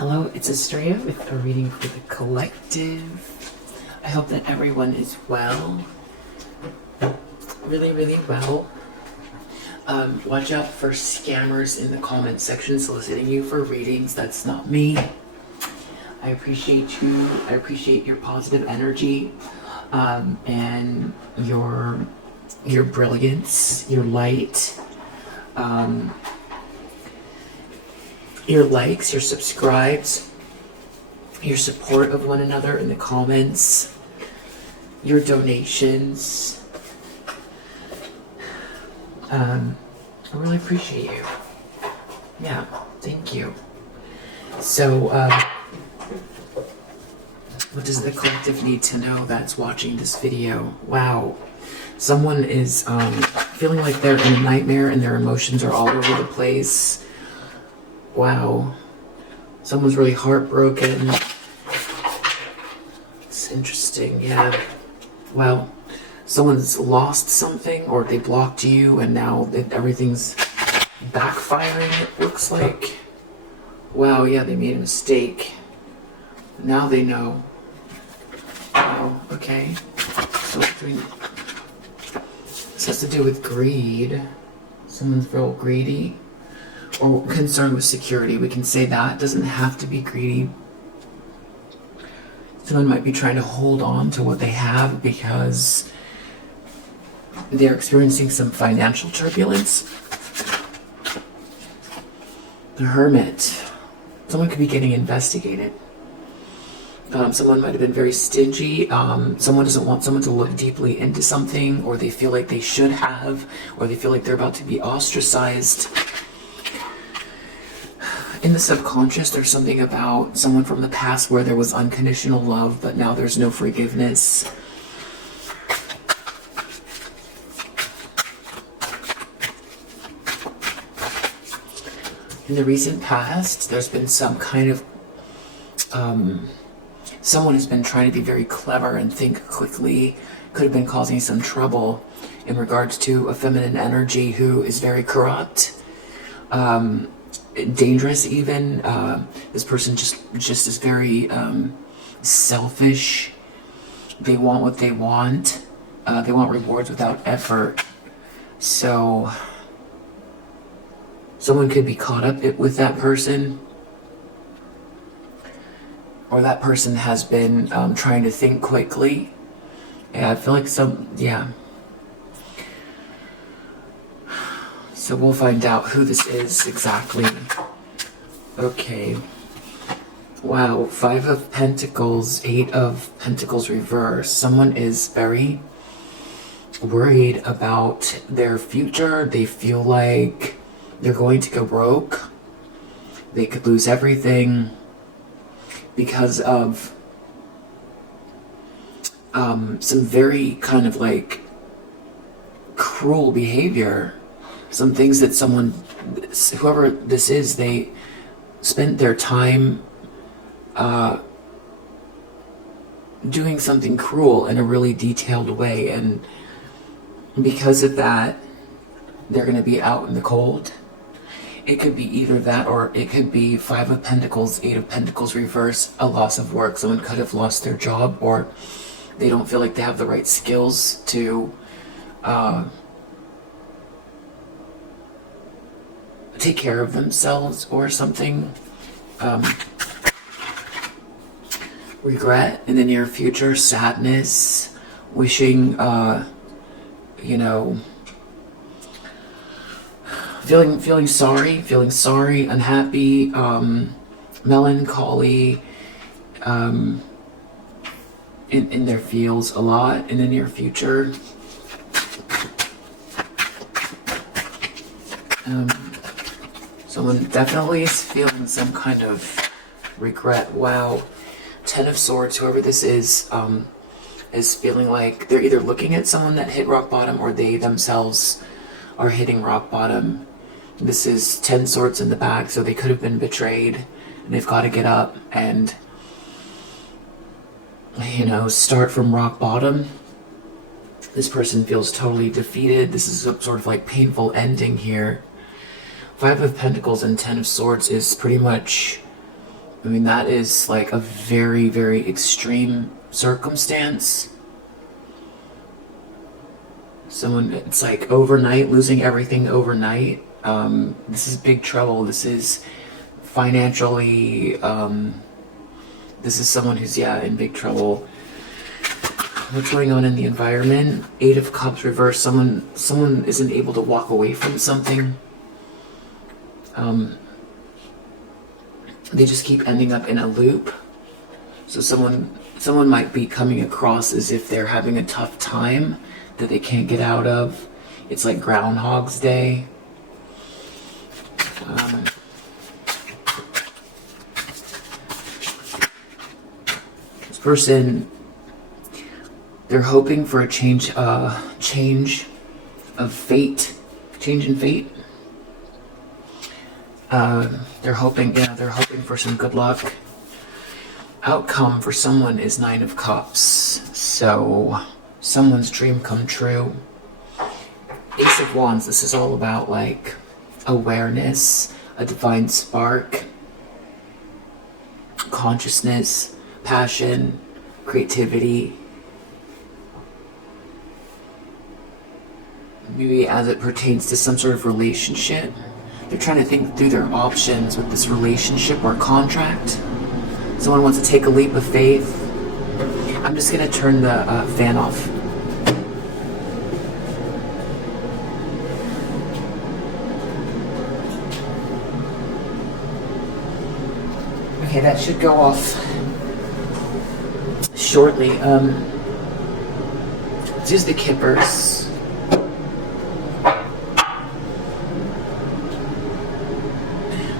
Hello, it's Estrella with a reading for the collective. I hope that everyone is well. Really, really well. Watch out for scammers in the comment section soliciting you for readings. That's not me. I appreciate you. I appreciate your positive energy and your brilliance, your light. Your likes, your subscribes, your support of one another in the comments, your donations. I really appreciate you. Yeah, thank you. So, what does the collective need to know that's watching this video? Wow. Someone is feeling like they're in a nightmare and their emotions are all over the place. Wow. Someone's really heartbroken. It's interesting, yeah. Well, someone's lost something or they blocked you and now everything's backfiring, it looks like. Wow, yeah, they made a mistake. Now they know. Wow, okay. So this has to do with greed. Someone's real greedy. Or concerned with security. We can say that. It doesn't have to be greedy. Someone might be trying to hold on to what they have because they're experiencing some financial turbulence. The Hermit. Someone could be getting investigated. Someone might have been very stingy. Someone doesn't want someone to look deeply into something, or they feel like they should have, or they feel like they're about to be ostracized. In the subconscious, there's something about someone from the past where there was unconditional love, but now there's no forgiveness. In the recent past, there's been some kind of... someone has been trying to be very clever and think quickly. Could have been causing some trouble in regards to a feminine energy who is very corrupt. Dangerous even. This person just is very selfish. They want what they want. They want rewards without effort. So someone could be caught up with that person, or that person has been trying to think quickly. Yeah, I feel like So we'll find out who this is exactly. Okay. Wow, 5 of Pentacles, 8 of Pentacles reverse. Someone is very worried about their future. They feel like they're going to go broke. They could lose everything because of some very kind of like cruel behavior. Some things that whoever this is, they spent their time doing something cruel in a really detailed way, and because of that, they're going to be out in the cold. It could be either that, or it could be 5 of Pentacles, 8 of Pentacles reverse, a loss of work. Someone could have lost their job, or they don't feel like they have the right skills to take care of themselves or something. Regret in the near future, sadness, wishing, feeling sorry, unhappy, melancholy, in their feels a lot in the near future. Someone definitely is feeling some kind of regret. Wow. 10 of Swords, whoever this is feeling like they're either looking at someone that hit rock bottom, or they themselves are hitting rock bottom. This is 10 Swords in the back, so they could have been betrayed, and they've got to get up and, start from rock bottom. This person feels totally defeated. This is a sort of like painful ending here. 5 of Pentacles and 10 of Swords is pretty much I mean, that is like a very, very extreme circumstance. Someone, it's like overnight, losing everything overnight. This is big trouble. This is financially, this is someone who's, yeah, in big trouble. What's going on in the environment? 8 of Cups reversed. Someone isn't able to walk away from something. They just keep ending up in a loop. So someone might be coming across as if they're having a tough time that they can't get out of. It's like Groundhog's Day. This person, they're hoping for a change of fate, change in fate. They're hoping for some good luck. Outcome for someone is 9 of Cups. So someone's dream come true. Ace of Wands, this is all about like awareness, a divine spark, consciousness, passion, creativity. Maybe as it pertains to some sort of relationship. They're trying to think through their options with this relationship or contract. Someone wants to take a leap of faith. I'm just going to turn the fan off. Okay, that should go off shortly. Let's use the Kippers.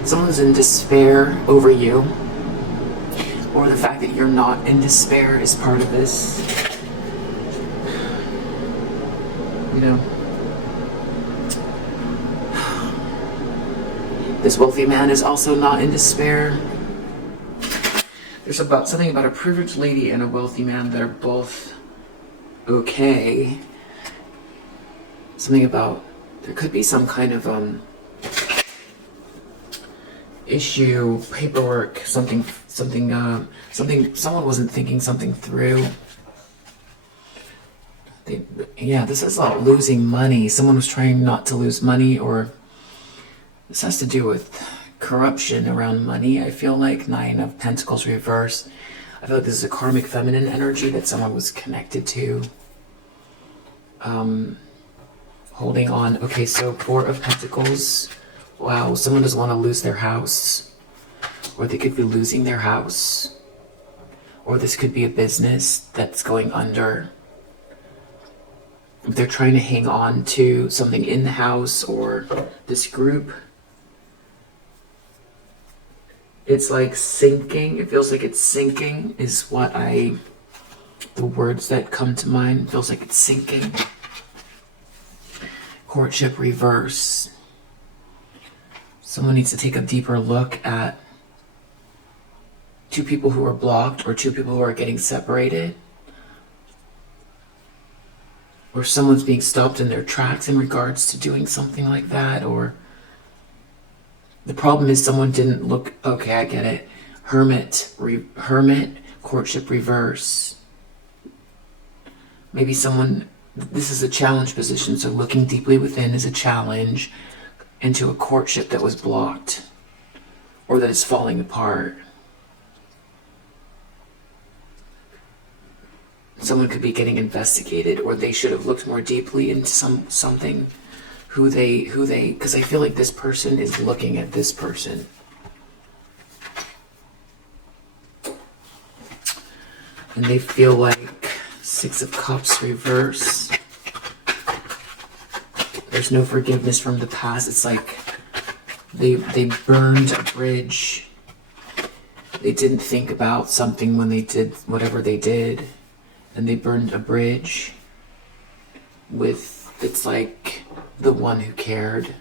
Someone's in despair over you, or the fact that you're not in despair is part of this. You know, this wealthy man is also not in despair. There's something about a privileged lady and a wealthy man that are both okay. Something about, there could be some kind of issue, paperwork, someone wasn't thinking something through. This is about losing money. Someone was trying not to lose money, or this has to do with corruption around money. I feel like 9 of Pentacles reversed. I feel like this is a karmic feminine energy that someone was connected to. Holding on. Okay, so 4 of Pentacles. Wow, someone doesn't want to lose their house, or they could be losing their house, or this could be a business that's going under. If they're trying to hang on to something in the house or this group, it's like sinking. It feels like it's sinking is what the words that come to mind. It feels like it's sinking. Courtship reverse. Someone needs to take a deeper look at 2 people who are blocked, or 2 people who are getting separated, or someone's being stopped in their tracks in regards to doing something like that. Or the problem is someone didn't look. Okay, I get it. Hermit, courtship reverse. Maybe someone, this is a challenge position, so looking deeply within is a challenge into a courtship that was blocked, or that is falling apart. Someone could be getting investigated, or they should have looked more deeply into something, who they, because I feel like this person is looking at this person. And they feel like 6 of Cups reverse. There's no forgiveness from the past. It's like they burned a bridge. They didn't think about something when they did whatever they did, and they burned a bridge with, it's like, the one who cared.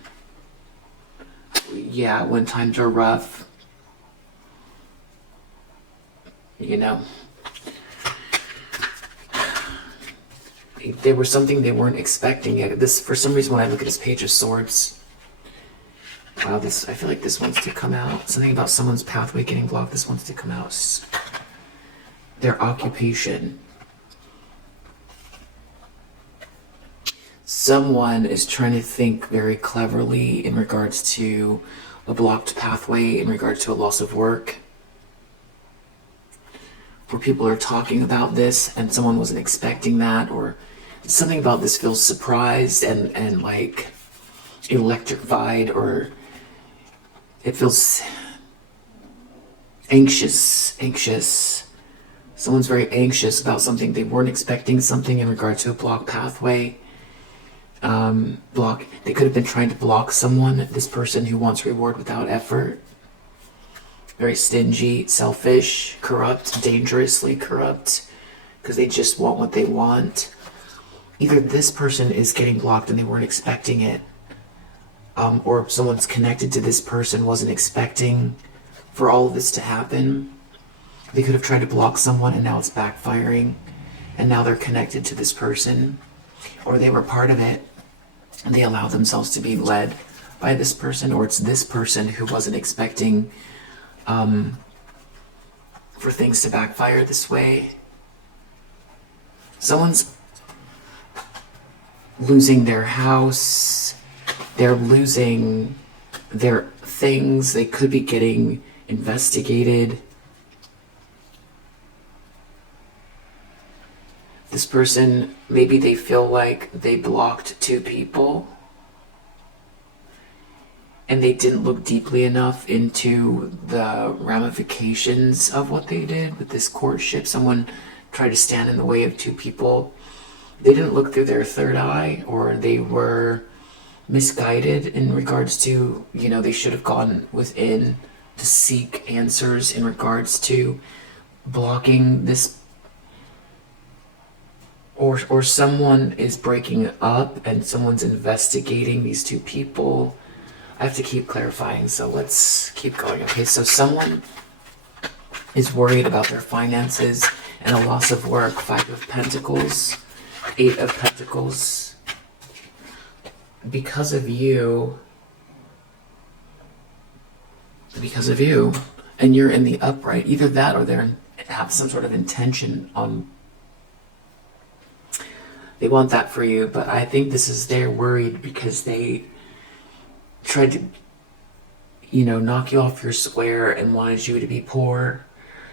Yeah, when times are rough, you know. There was something they weren't expecting. This, for some reason, when I look at this Page of Swords, Wow, I feel like this wants to come out. Something about someone's pathway getting blocked. This wants to come out. Their occupation. Someone is trying to think very cleverly in regards to a blocked pathway, in regards to a loss of work. Where people are talking about this and someone wasn't expecting that, or something about this feels surprised and like electrified, or it feels anxious. Someone's very anxious about something. They weren't expecting something in regard to a blocked pathway. They could have been trying to block someone, this person who wants reward without effort. Very stingy, selfish, corrupt, dangerously corrupt, because they just want what they want. Either this person is getting blocked and they weren't expecting it, or someone's connected to this person wasn't expecting for all of this to happen. They could have tried to block someone and now it's backfiring, and now they're connected to this person, or they were part of it and they allowed themselves to be led by this person, or it's this person who wasn't expecting for things to backfire this way. Someone's losing their house, they're losing their things, they could be getting investigated. This person, maybe they feel like they blocked two people and they didn't look deeply enough into the ramifications of what they did with this courtship. Someone tried to stand in the way of two people. They didn't look through their third eye, or they were misguided in regards to, they should have gone within to seek answers in regards to blocking this, or someone is breaking up and someone's investigating these two people. I have to keep clarifying, so let's keep going. Okay, so someone is worried about their finances and a loss of work. 5 of Pentacles, 8 of Pentacles. Because of you, and you're in the upright. Either that or they have some sort of intention on, they want that for you, but I think they're worried because they tried to, knock you off your square and wanted you to be poor.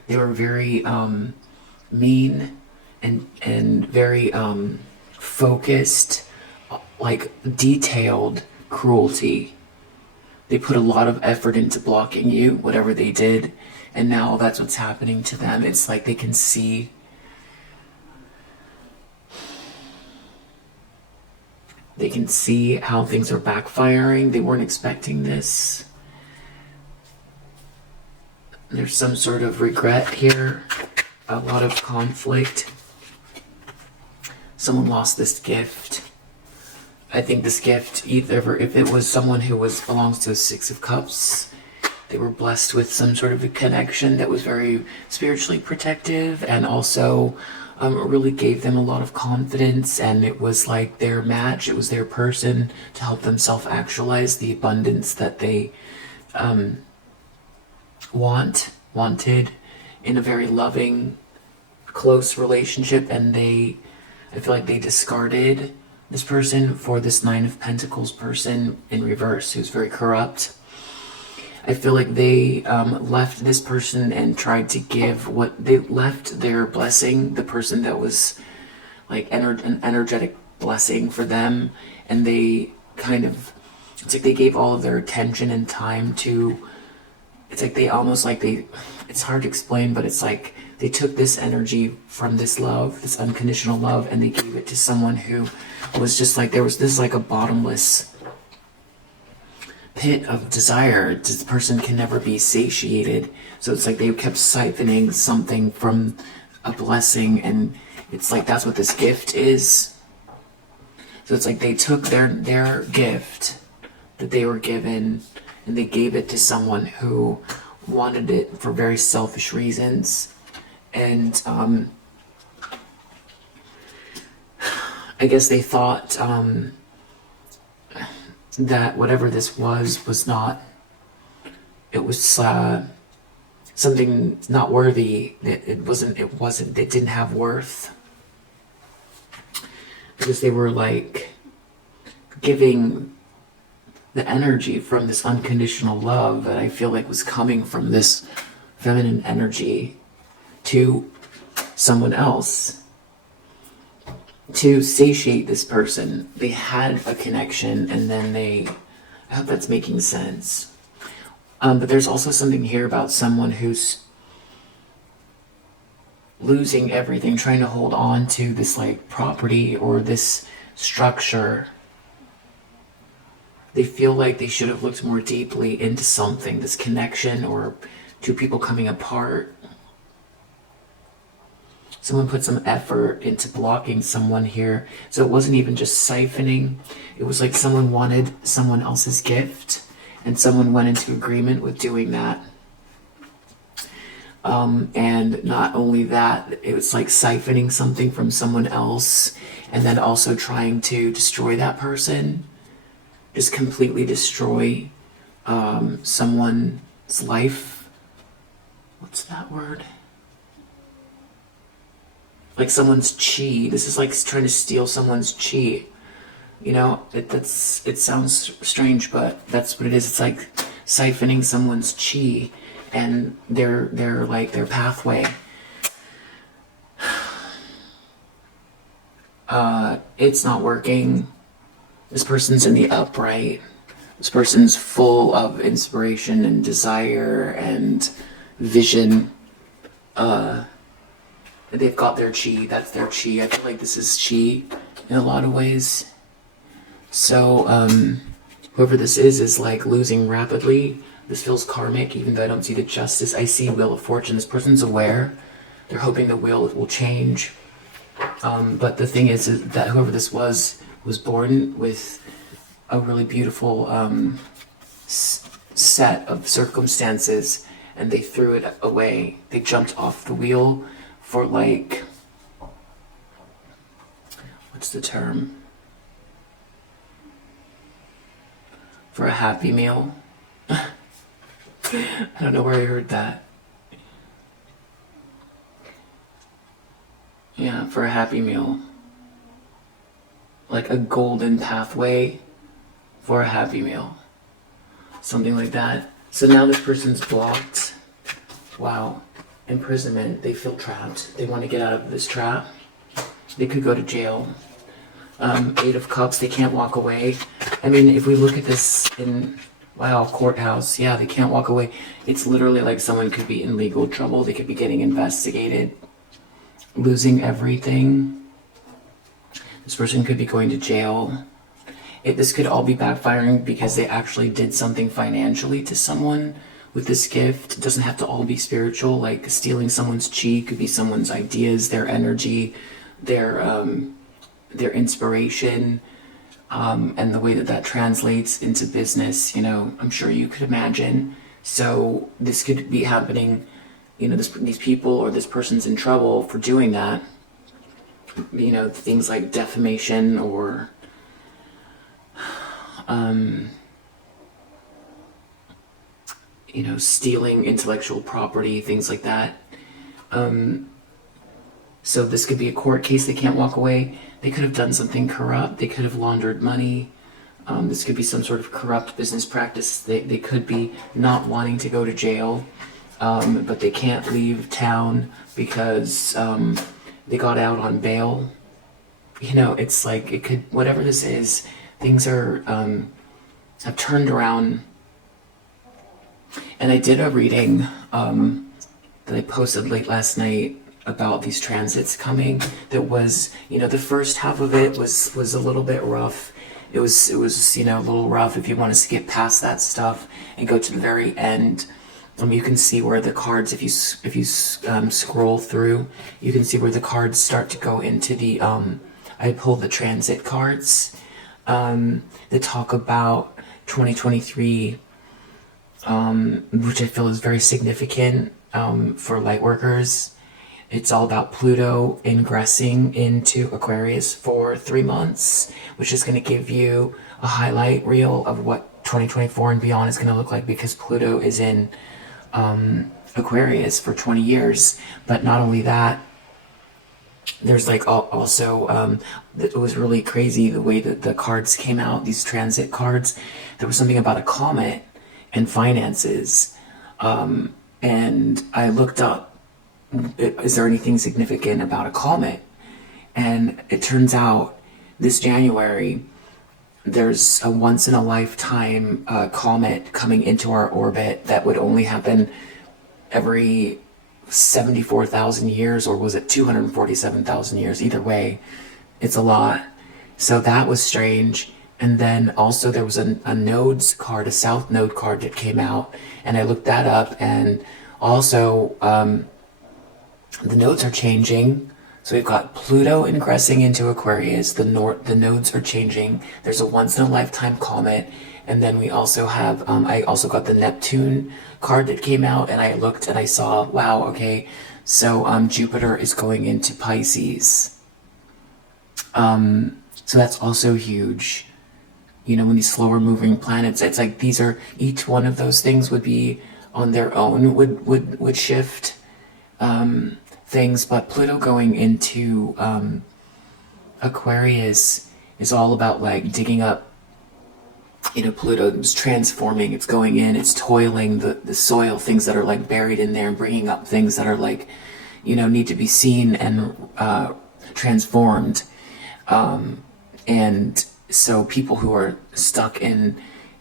They were very mean and very focused, like detailed cruelty. They put a lot of effort into blocking you, whatever they did, and now that's what's happening to them. It's like they can see how things are backfiring. They weren't expecting this. There's some sort of regret here, a lot of conflict. Someone lost this gift. I think this gift, either if it was someone who belongs to a 6 of Cups, they were blessed with some sort of a connection that was very spiritually protective, and also really gave them a lot of confidence, and it was like their match, it was their person to help them self-actualize the abundance that they wanted in a very loving, close relationship. And I feel like they discarded this person for this 9 of Pentacles person in reverse, who's very corrupt. I feel like they left this person and tried to give they left their blessing, the person that was like an energetic blessing for them, and they it's like they gave all of their attention and time to, it's like they almost like it's hard to explain, but it's like they took this energy from this love, this unconditional love, and they gave it to someone who was just like, this like a bottomless pit of desire. This person can never be satiated. So it's like they kept siphoning something from a blessing, and it's like that's what this gift is. So it's like they took their gift that they were given and they gave it to someone who wanted it for very selfish reasons. And I guess they thought that whatever this was not, it was something not worthy. It didn't have worth, because they were like giving the energy from this unconditional love that I feel like was coming from this feminine energy to someone else to satiate this person. They had a connection, and then I hope that's making sense. But there's also something here about someone who's losing everything, trying to hold on to this like property or this structure. They feel like they should have looked more deeply into something, this connection, or two people coming apart. Someone put some effort into blocking someone here. So it wasn't even just siphoning. It was like someone wanted someone else's gift, and someone went into agreement with doing that. And not only that, it was like siphoning something from someone else, and then also trying to destroy that person. Just completely destroy someone's life. What's that word? Like someone's chi. This is like trying to steal someone's chi. You know, it sounds strange, but that's what it is. It's like siphoning someone's chi and their pathway. It's not working. This person's in the upright. This person's full of inspiration and desire and vision. They've got their chi. That's their chi. I feel like this is chi in a lot of ways. So, whoever this is like losing rapidly. This feels karmic, even though I don't see the justice. I see Wheel of Fortune. This person's aware. They're hoping the wheel will change. But the thing is that whoever this was born with a really beautiful set of circumstances, and they threw it away. They jumped off the wheel for like, what's the term? For a happy meal. I don't know where I heard that. Yeah, for a happy meal. Like a golden pathway for a happy meal. Something like that. So now this person's blocked. Wow. Imprisonment. They feel trapped. They want to get out of this trap. They could go to jail. 8 of Cups. They can't walk away. I mean, if we look at this in, wow, courthouse. Yeah, they can't walk away. It's literally like someone could be in legal trouble. They could be getting investigated. Losing everything. This person could be going to jail. This could all be backfiring because they actually did something financially to someone with this gift. It doesn't have to all be spiritual. Like stealing someone's chi could be someone's ideas, their energy, their inspiration, and the way that translates into business. You know, I'm sure you could imagine. So this could be happening. You know, these people or this person's in trouble for doing that. You know, things like defamation or you know, stealing intellectual property, things like that. So this could be a court case. They can't walk away. They could have done something corrupt. They could have laundered money. This could be some sort of corrupt business practice. They could be not wanting to go to jail, but they can't leave town because they got out on bail. You know, it's like it could, whatever this is, things are have turned around. And I did a reading that I posted late last night about these transits coming. That was, you know, the first half of it was a little bit rough. It was you know, a little rough if you want to skip past that stuff and go to the very end. You can see where the cards, if you scroll through, you can see where the cards start to go into the. I pulled the transit cards that talk about 2023, which I feel is very significant for light workers. It's all about Pluto ingressing into Aquarius for 3 months, which is going to give you a highlight reel of what 2024 and beyond is going to look like, because Pluto is in Aquarius for 20 years. But not only that, there's like also it was really crazy the way that the cards came out, these transit cards. There was something about a comet and finances, and I looked up, is there anything significant about a comet? And it turns out this January there's a once in a lifetime comet coming into our orbit that would only happen every 74,000 years, or was it 247,000 years? Either way, it's a lot. So that was strange. And then also there was a nodes card, a south node card that came out, and I looked that up, and also the nodes are changing. So we've got Pluto ingressing into Aquarius, the nodes are changing, there's a once in a lifetime comet, and then we also have, I also got the Neptune card that came out, and I looked and I saw, wow, okay, so Jupiter is going into Pisces. So that's also huge. You know, when these slower moving planets, it's like these are, each one of those things would be on their own, would shift things, but Pluto going into Aquarius is all about like digging up, you know, Pluto is transforming, it's going in, it's toiling the soil, things that are like buried in there, and bringing up things that are like, you know, need to be seen and transformed. And so people who are stuck in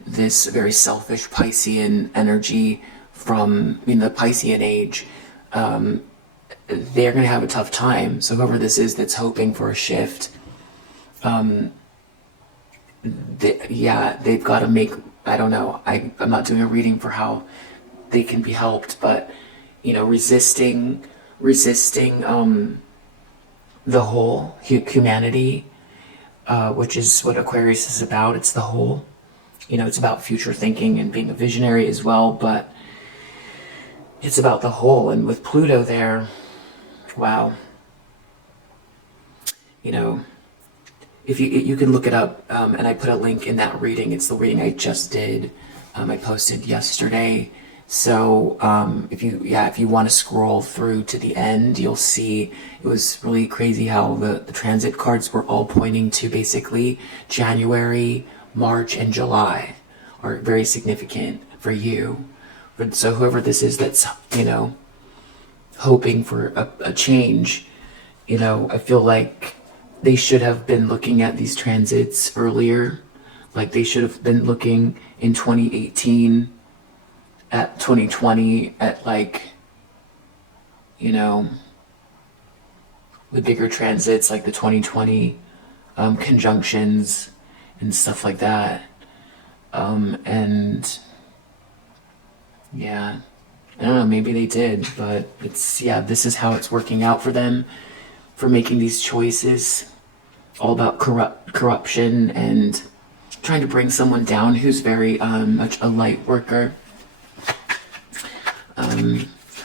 this very selfish Piscean energy from, I mean, the Piscean age, they're going to have a tough time. So whoever this is that's hoping for a shift, they've got to make, I don't know, I'm not doing a reading for how they can be helped, but, you know, resisting the whole humanity, which is what Aquarius is about. It's the whole, you know, it's about future thinking and being a visionary as well, but it's about the whole. And with Pluto there, wow, you know, if you can look it up, and I put a link in that reading. It's the reading I just did. I posted yesterday. So if you want to scroll through to the end, you'll see it was really crazy how the transit cards were all pointing to basically January, March, and July are very significant for you. So whoever this is that's, you know, hoping for a change, you know, I feel like they should have been looking at these transits earlier. Like they should have been looking in 2018 at 2020 at, like, you know, the bigger transits like the 2020 conjunctions and stuff like that. And yeah, I don't know, maybe they did, but it's, yeah, this is how it's working out for them, for making these choices, all about corruption and trying to bring someone down who's very much a light worker.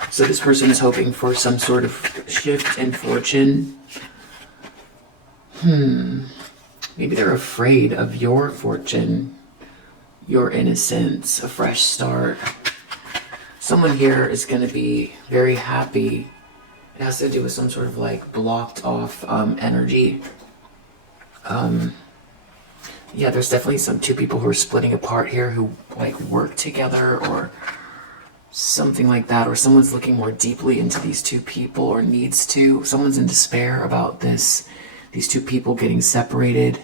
So this person is hoping for some sort of shift in fortune. Maybe they're afraid of your fortune, your innocence, a fresh start. Someone here is going to be very happy. It has to do with some sort of like blocked off energy. Yeah, there's definitely two people who are splitting apart here who like work together or something like that, or someone's looking more deeply into these two people or needs to. Someone's in despair about these two people getting separated.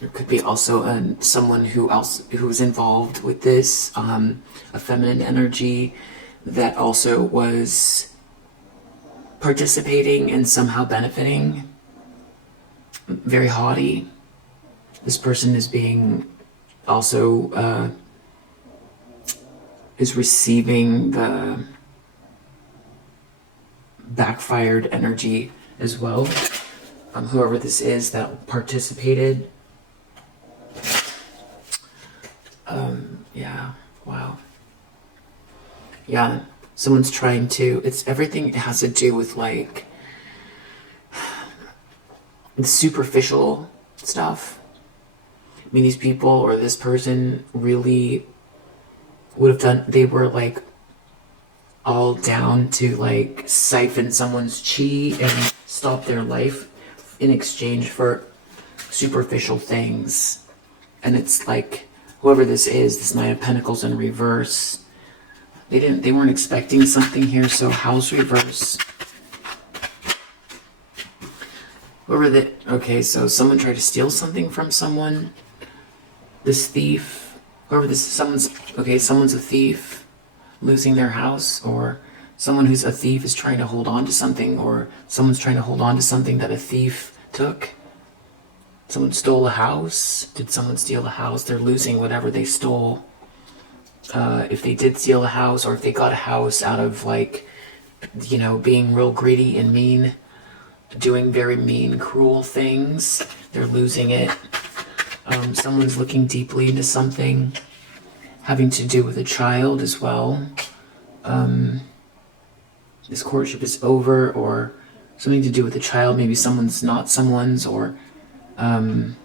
There could be also someone who's involved with this, a feminine energy that also was participating and somehow benefiting. Very haughty. This person is being also is receiving the backfired energy as well. whoever this is that participated. Yeah, wow. Yeah, someone's trying to, it's everything has to do with like the superficial stuff. I mean, these people or this person really would have done, they were like all down to like siphon someone's chi and stop their life in exchange for superficial things. And it's like, whoever this is, this Knight of Pentacles in reverse, they weren't expecting something here. So house reverse. Okay, so someone tried to steal something from someone. This thief, whoever this is, someone's a thief losing their house, or someone who's a thief is trying to hold on to something, or someone's trying to hold on to something that a thief took. Someone stole a house. Did someone steal a house? They're losing whatever they stole. If they did steal a house, or if they got a house out of like, you know, being real greedy and mean, doing very mean, cruel things, they're losing it. Someone's looking deeply into something having to do with a child as well. This courtship is over, or something to do with a child. Maybe someone's not someone's, or someone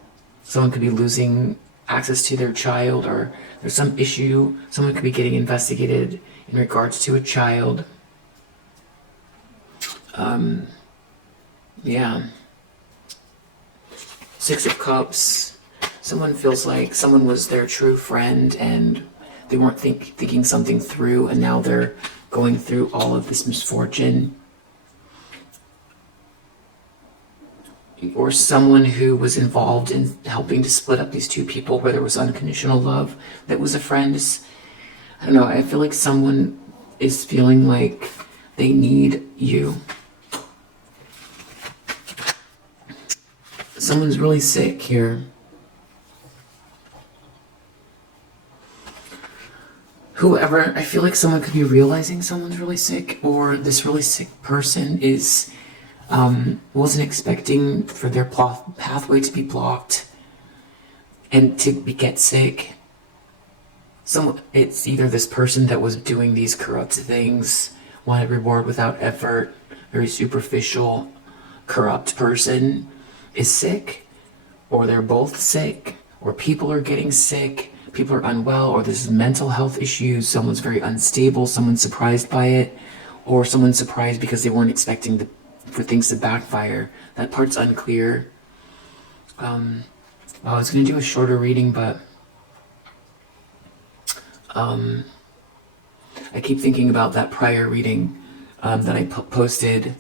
could be losing access to their child, or there's some issue. Someone could be getting investigated in regards to a child. Yeah. Six of Cups. Someone feels like someone was their true friend and they weren't thinking something through, and now they're going through all of this misfortune. Or someone who was involved in helping to split up these two people where there was unconditional love that was a friend. I don't know, I feel like someone is feeling like they need you. Someone's really sick here. Whoever, I feel like someone could be realizing someone's really sick, or this really sick person is wasn't expecting for their pathway to be blocked and to get sick. It's either this person that was doing these corrupt things, wanted reward without effort, very superficial, corrupt person is sick, or they're both sick, or people are getting sick, people are unwell, or there's mental health issues, someone's very unstable, someone's surprised by it, or someone's surprised because they weren't expecting for things to backfire. That part's unclear. I was going to do a shorter reading, but I keep thinking about that prior reading that I posted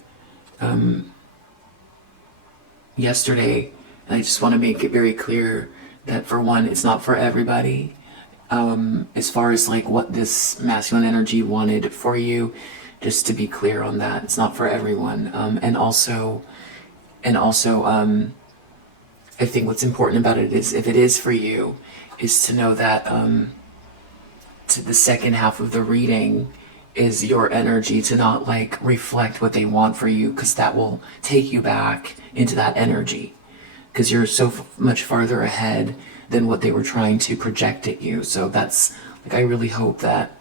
yesterday, and I just want to make it very clear that, for one, it's not for everybody. As far as like what this masculine energy wanted for you, just to be clear on that, it's not for everyone. And also, I think what's important about it is, if it is for you, is to know that to the second half of the reading is your energy to not like reflect what they want for you, because that will take you back into that energy, because you're so much farther ahead than what they were trying to project at you. So that's like, I really hope that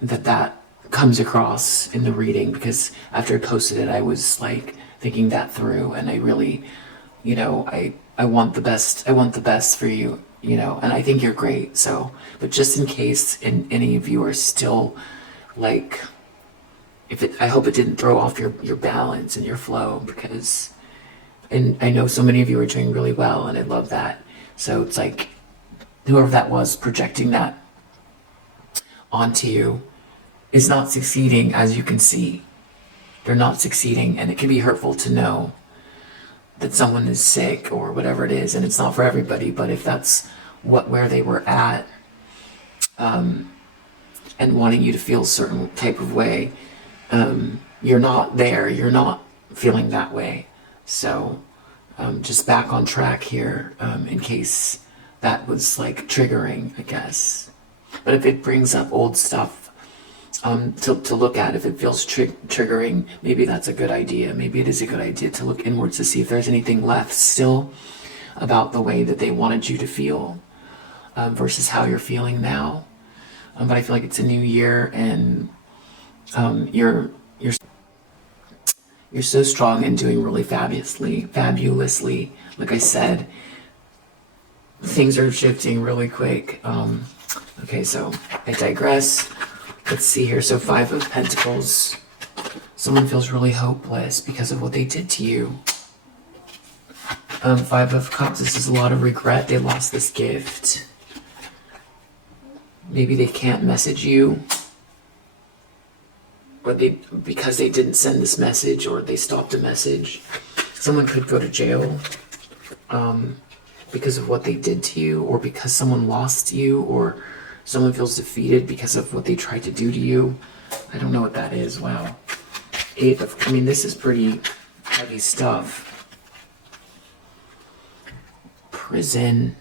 that comes across in the reading, because after I posted it, I was like thinking that through, and I really, you know, I want the best for you, you know, and I think you're great. So, but just in case any of you are still like, I hope it didn't throw off your balance and your flow, because, and I know so many of you are doing really well, and I love that. So it's like, whoever that was projecting that onto you is not succeeding. As you can see, they're not succeeding, and it can be hurtful to know that someone is sick or whatever it is, and it's not for everybody. But if that's where they were at, and wanting you to feel a certain type of way, you're not there, you're not feeling that way. So just back on track here, in case that was like triggering, I guess. But if it brings up old stuff, to look at. If it feels triggering, maybe that's a good idea. Maybe it is a good idea to look inwards to see if there's anything left still about the way that they wanted you to feel, versus how you're feeling now. But I feel like it's a new year, and you're so strong and doing really fabulously. Like I said, things are shifting really quick. Okay, so I digress. Let's see here. So 5 of Pentacles. Someone feels really hopeless because of what they did to you. 5 of Cups. This is a lot of regret. They lost this gift. Maybe they can't message you, or because they didn't send this message, or they stopped a message. Someone could go to jail because of what they did to you, or because someone lost you, or someone feels defeated because of what they tried to do to you. I don't know what that is. Wow. I mean, this is pretty heavy stuff. Prison.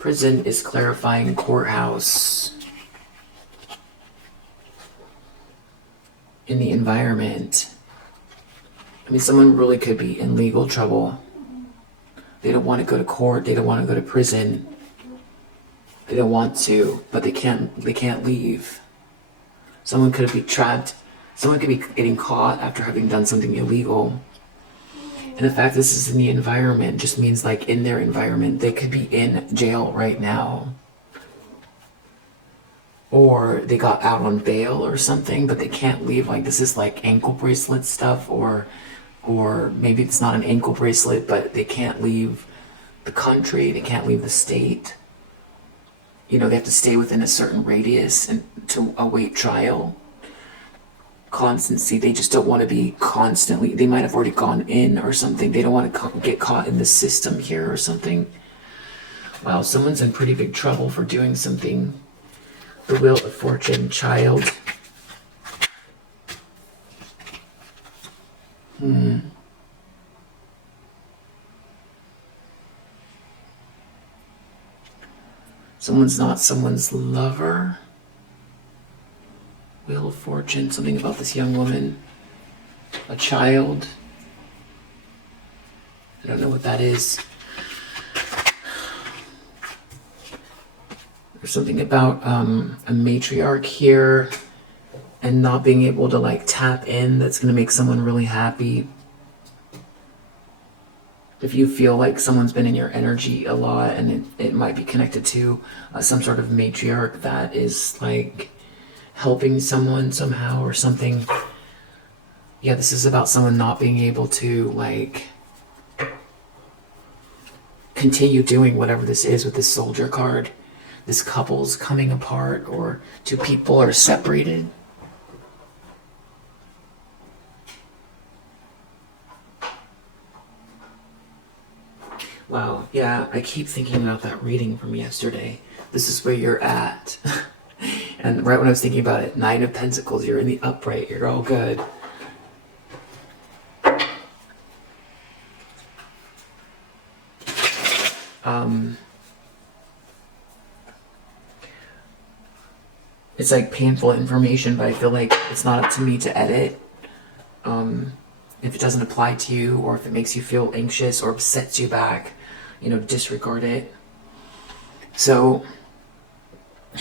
Prison is clarifying courthouse. In the environment. I mean, someone really could be in legal trouble. They don't want to go to court. They don't want to go to prison. They don't want to, but they can't leave. Someone could be trapped. Someone could be getting caught after having done something illegal. And the fact this is in the environment just means, like, in their environment, they could be in jail right now. Or they got out on bail or something, but they can't leave. Like, this is like ankle bracelet stuff, or maybe it's not an ankle bracelet, but they can't leave the country, they can't leave the state. You know, they have to stay within a certain radius and to await trial. Constancy, they just don't want to be constantly, they might have already gone in or something. They don't want to get caught in the system here or something. Wow, someone's in pretty big trouble for doing something. The Wheel of Fortune, child. Someone's not someone's lover. Wheel of Fortune, something about this young woman. A child. I don't know what that is. There's something about a matriarch here and not being able to, like, tap in. That's going to make someone really happy. If you feel like someone's been in your energy a lot, and it might be connected to some sort of matriarch that is, like, helping someone somehow or something. Yeah, this is about someone not being able to, like, continue doing whatever this is with this Soldier card. This couple's coming apart, or 2 people are separated. Wow, yeah, I keep thinking about that reading from yesterday. This is where you're at. And right when I was thinking about it, 9 of Pentacles, you're in the upright, you're all good. It's like painful information, but I feel like it's not up to me to edit. If it doesn't apply to you, or if it makes you feel anxious or sets you back, you know, disregard it. So,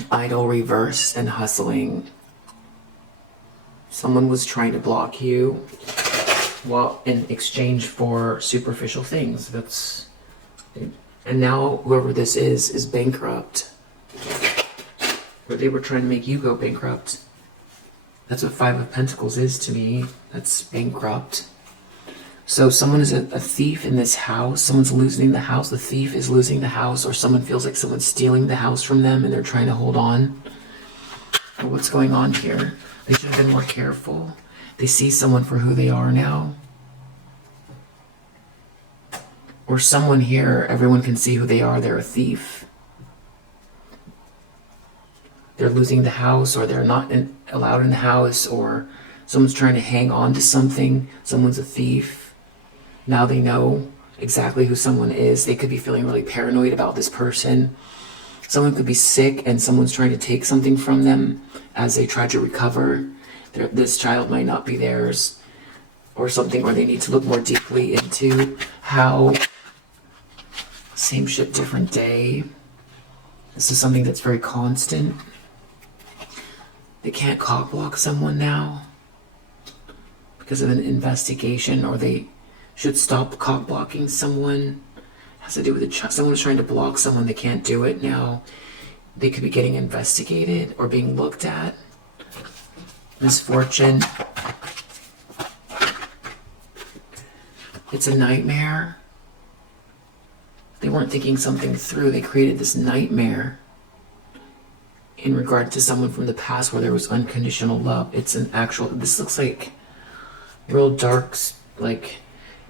idle, reverse, and hustling. Someone was trying to block you, well, in exchange for superficial things. And now whoever this is bankrupt. Or they were trying to make you go bankrupt. That's what 5 of Pentacles is to me. That's bankrupt. So someone is a thief in this house. Someone's losing the house. The thief is losing the house, or someone feels like someone's stealing the house from them and they're trying to hold on. Or what's going on here? They should have been more careful. They see someone for who they are now. Or someone here, everyone can see who they are. They're a thief. They're losing the house, or they're not allowed in the house, or someone's trying to hang on to something. Someone's a thief. Now they know exactly who someone is. They could be feeling really paranoid about this person. Someone could be sick and someone's trying to take something from them as they try to recover. This child might not be theirs or something, or they need to look more deeply into how, same ship, different day. This is something that's very constant. They can't cock block someone now because of an investigation, or they should stop cock blocking someone. It has to do with someone was trying to block someone. They can't do it now. They could be getting investigated or being looked at. Misfortune. It's a nightmare. They weren't thinking something through. They created this nightmare in regard to someone from the past where there was unconditional love. It's an actual, this looks like real dark, like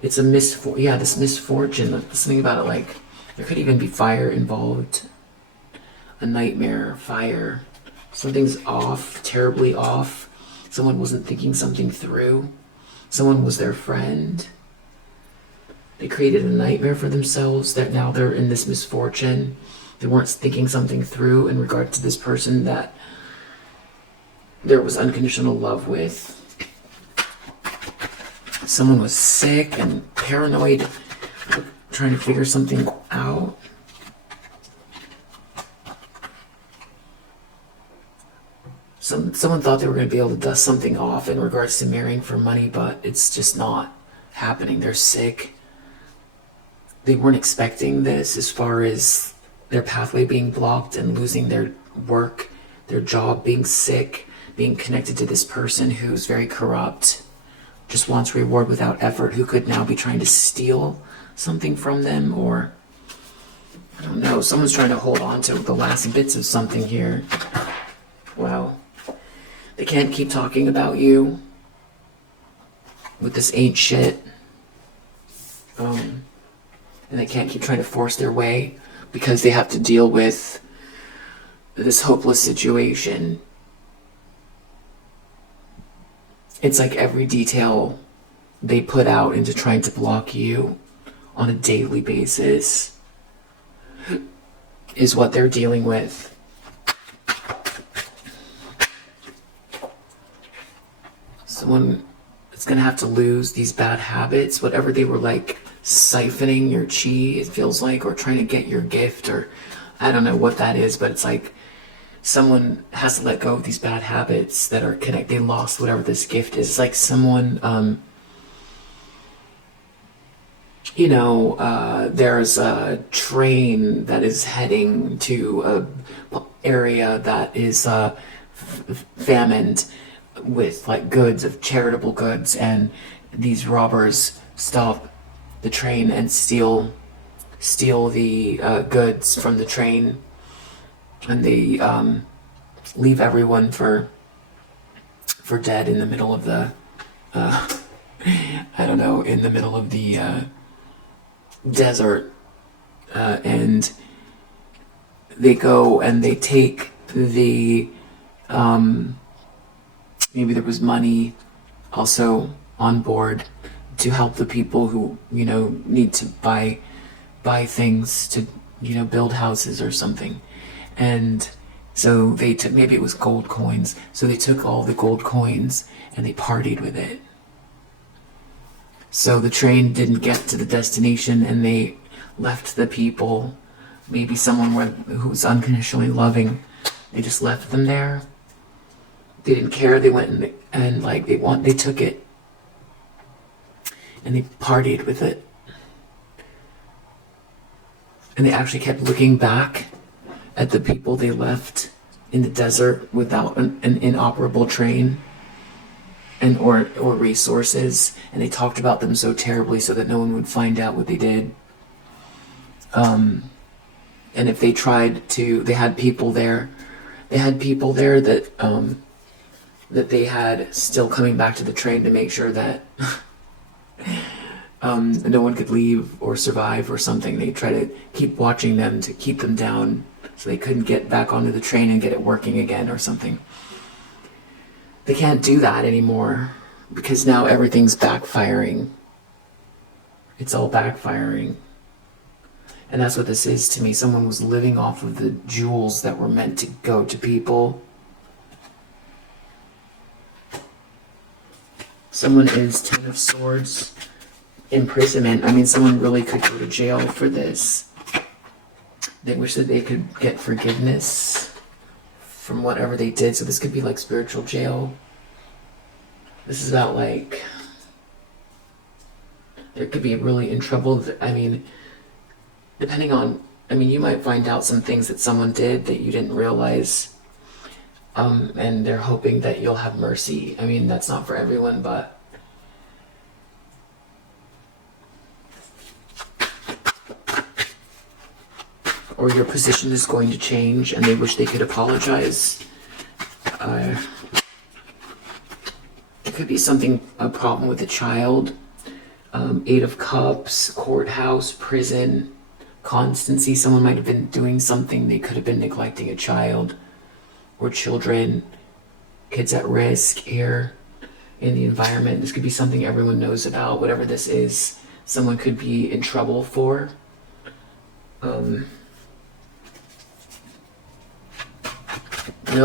it's a this misfortune. Something about it, like there could even be fire involved. A nightmare, fire. Something's off, terribly off. Someone wasn't thinking something through. Someone was their friend. They created a nightmare for themselves that now they're in this misfortune. They weren't thinking something through in regard to this person that there was unconditional love with. Someone was sick and paranoid, trying to figure something out. Someone thought they were going to be able to dust something off in regards to marrying for money, but it's just not happening. They're sick. They weren't expecting this as far as their pathway being blocked and losing their work, their job, being sick, being connected to this person who's very corrupt, just wants reward without effort, who could now be trying to steal something from them, or I don't know, someone's trying to hold on to the last bits of something here. Wow. They can't keep talking about you with this ain't shit. And they can't keep trying to force their way because they have to deal with this hopeless situation. It's like every detail they put out into trying to block you on a daily basis is what they're dealing with. Someone is going to have to lose these bad habits, whatever they were like siphoning your chi, it feels like, or trying to get your gift, or I don't know what that is, but it's like someone has to let go of these bad habits that are connected. They lost whatever this gift is. It's like someone, there's a train that is heading to a area that is famined with like goods, of charitable goods, and these robbers stop the train and steal the goods from the train, and they leave everyone for dead in the middle of the in the middle of the desert, and they go and they take the maybe there was money also on board to help the people who, need to buy things to, build houses or something. And so they took, maybe it was gold coins. So they took all the gold coins and they partied with it. So the train didn't get to the destination and they left the people, maybe someone who was unconditionally loving, they just left them there. They didn't care. They went and they took it and they partied with it. And they actually kept looking back at the people they left in the desert without an inoperable train or resources. And they talked about them so terribly so that no one would find out what they did. And if they tried to, they had people there that they had still coming back to the train to make sure that no one could leave or survive or something. They try to keep watching them to keep them down so they couldn't get back onto the train and get it working again or something. They can't do that anymore because now everything's backfiring. It's all backfiring. And that's what this is to me. Someone was living off of the jewels that were meant to go to people. Someone is 10 of Swords. Imprisonment. I mean, someone really could go to jail for this. They wish that they could get forgiveness from whatever they did. So this could be like spiritual jail. This is about like, they could be really in trouble. I mean, depending on, I mean, you might find out some things that someone did that you didn't realize. And they're hoping that you'll have mercy. I mean, that's not for everyone, but or your position is going to change and they wish they could apologize. It could be something, a problem with a child. 8 of Cups, courthouse, prison, constancy. Someone might have been doing something. They could have been neglecting a child or children, kids at risk here in the environment. This could be something everyone knows about. Whatever this is, someone could be in trouble for. Wheel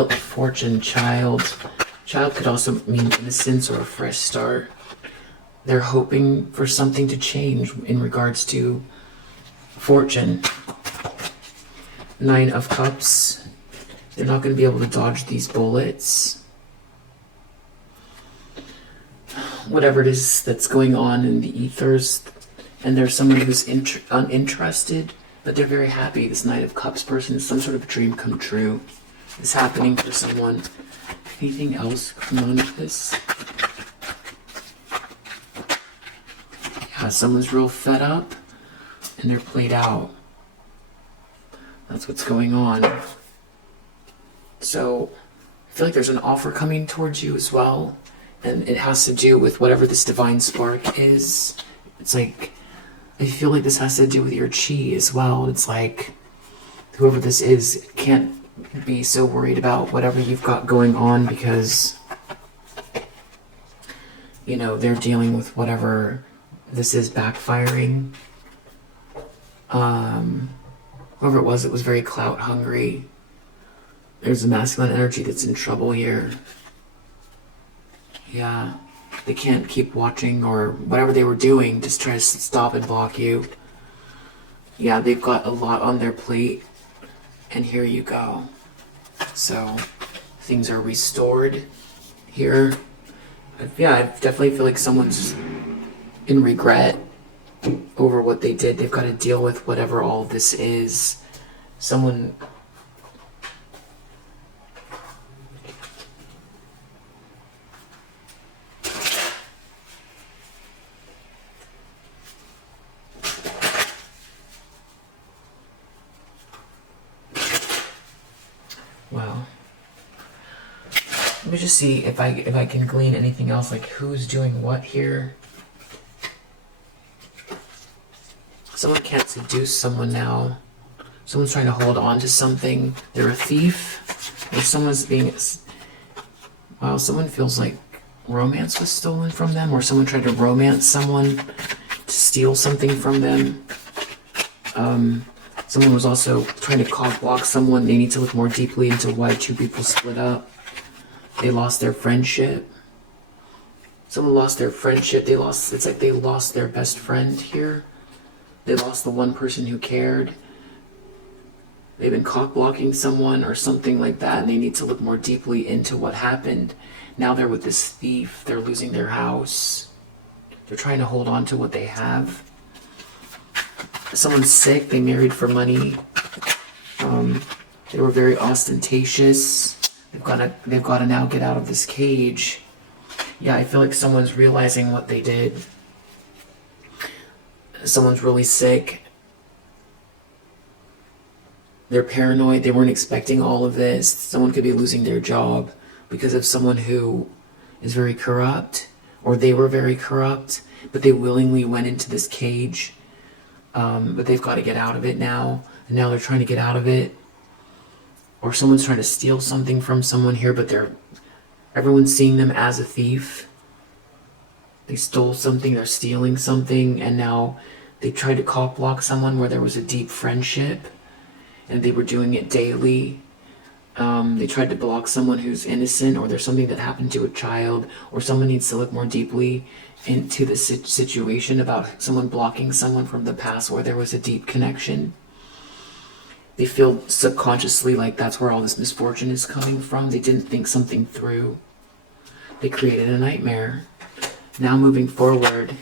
of Fortune, child. Child could also mean innocence or a fresh start. They're hoping for something to change in regards to fortune. 9 of Cups. They're not going to be able to dodge these bullets. Whatever it is that's going on in the ethers. And there's someone who's uninterested, but they're very happy. This Knight of Cups person is some sort of dream come true. It's happening for someone. Anything else going on with this? Yeah, someone's real fed up and they're played out. That's what's going on. So I feel like there's an offer coming towards you as well. And it has to do with whatever this divine spark is. It's like, I feel like this has to do with your chi as well. It's like, whoever this is can't be so worried about whatever you've got going on because, you know, they're dealing with whatever this is backfiring. Whoever it was very clout hungry. There's a masculine energy that's in trouble here. Yeah. They can't keep watching or whatever they were doing, just try to stop and block you. Yeah, they've got a lot on their plate. And here you go. So, things are restored here. Yeah, I definitely feel like someone's in regret over what they did. They've got to deal with whatever all this is. Someone... Wow. Let me just see if I can glean anything else, like who's doing what here. Someone can't seduce someone now. Someone's trying to hold on to something. They're a thief. Or someone's being... Wow, someone feels like romance was stolen from them, or someone tried to romance someone to steal something from them. Someone was also trying to cock block someone. They need to look more deeply into why two people split up. They lost their friendship. Someone lost their friendship. It's like they lost their best friend here. They lost the one person who cared. They've been cock blocking someone or something like that, and they need to look more deeply into what happened. Now they're with this thief. They're losing their house. They're trying to hold on to what they have. Someone's sick. They married for money. They were very ostentatious. They've got to now get out of this cage. Yeah, I feel like someone's realizing what they did. Someone's really sick. They're paranoid. They weren't expecting all of this. Someone could be losing their job because of someone who is very corrupt, or they were very corrupt, but they willingly went into this cage. But they've got to get out of it now, and now they're trying to get out of it. Or someone's trying to steal something from someone here, but everyone's seeing them as a thief. They stole something, they're stealing something, and now They tried to cock block someone where there was a deep friendship and they were doing it daily. They tried to block someone who's innocent, or there's something that happened to a child, or someone needs to look more deeply into the situation about someone blocking someone from the past where there was a deep connection. They feel subconsciously like that's where all this misfortune is coming from. They didn't think something through. They created a nightmare. Now moving forward,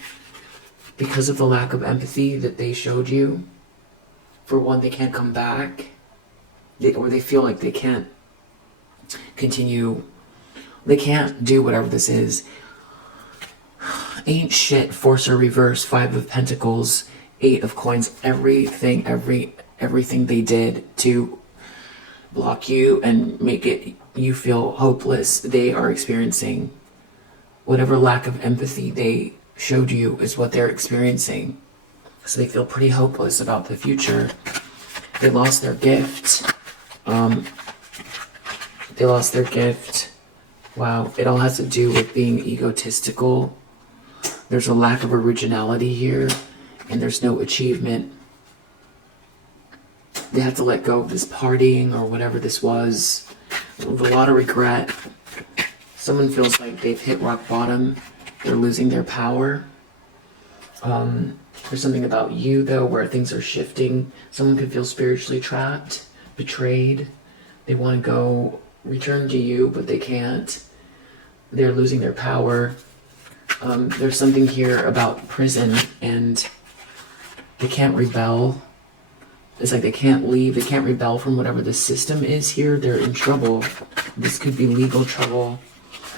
because of the lack of empathy that they showed you, for one, they can't come back. Or they feel like they can't continue. They can't do whatever this is. Ain't shit, force or reverse, 5 of Pentacles, 8 of Coins, everything they did to block you and make you feel hopeless, they are experiencing. Whatever lack of empathy they showed you is what they're experiencing. So they feel pretty hopeless about the future. They lost their gift. They lost their gift. Wow, it all has to do with being egotistical. There's a lack of originality here, and there's no achievement. They have to let go of this partying or whatever this was with a lot of regret. Someone feels like they've hit rock bottom. They're losing their power. There's something about you, though, where things are shifting. Someone could feel spiritually trapped, betrayed. They want to go return to you, but they can't. They're losing their power. There's something here about prison, and they can't rebel. It's like they can't leave. They can't rebel from whatever the system is here. They're in trouble. This could be legal trouble.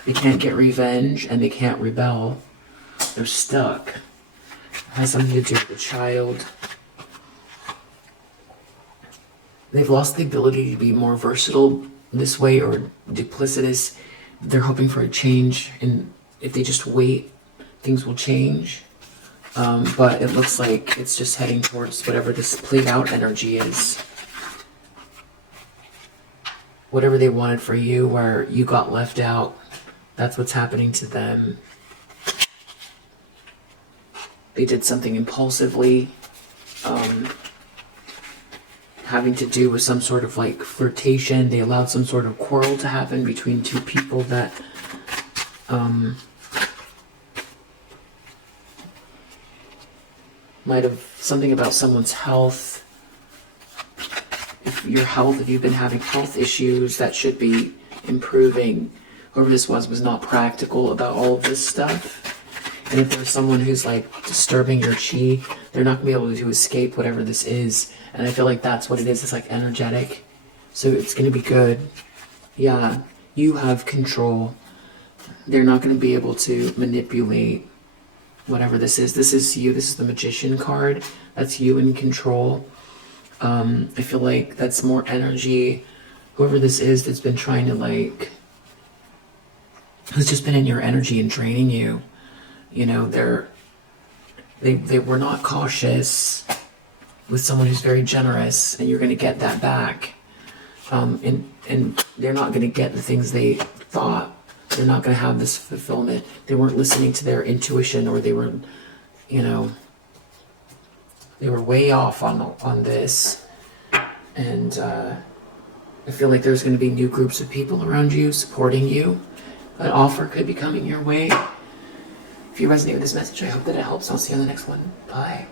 They can't get revenge, and they can't rebel. They're stuck. It has something to do with the child. They've lost the ability to be more versatile this way or duplicitous. They're hoping for a change, and if they just wait, things will change. But it looks like it's just heading towards whatever this played out energy is. Whatever they wanted for you, where you got left out, that's what's happening to them. They did something impulsively, having to do with some sort of like flirtation. They allowed some sort of quarrel to happen between two people that might have something about someone's health. If you've been having health issues, that should be improving. Whoever this was not practical about all of this stuff. And if there's someone who's like disturbing your chi, they're not gonna be able to escape whatever this is. And I feel like that's what it is. It's like energetic. So it's gonna be good. Yeah, you have control. They're not gonna be able to manipulate whatever this is. This is you. This is the Magician card. That's you in control. I feel like that's more energy. Whoever this is that's been trying to like, who's just been in your energy and draining you. You know, they were not cautious with someone who's very generous, and you're going to get that back. And they're not going to get the things they thought. They're not going to have this fulfillment. They weren't listening to their intuition, or they were, you know, they were way off on this. And I feel like there's going to be new groups of people around you supporting you. An offer could be coming your way. If you resonate with this message, I hope that it helps. I'll see you on the next one. Bye.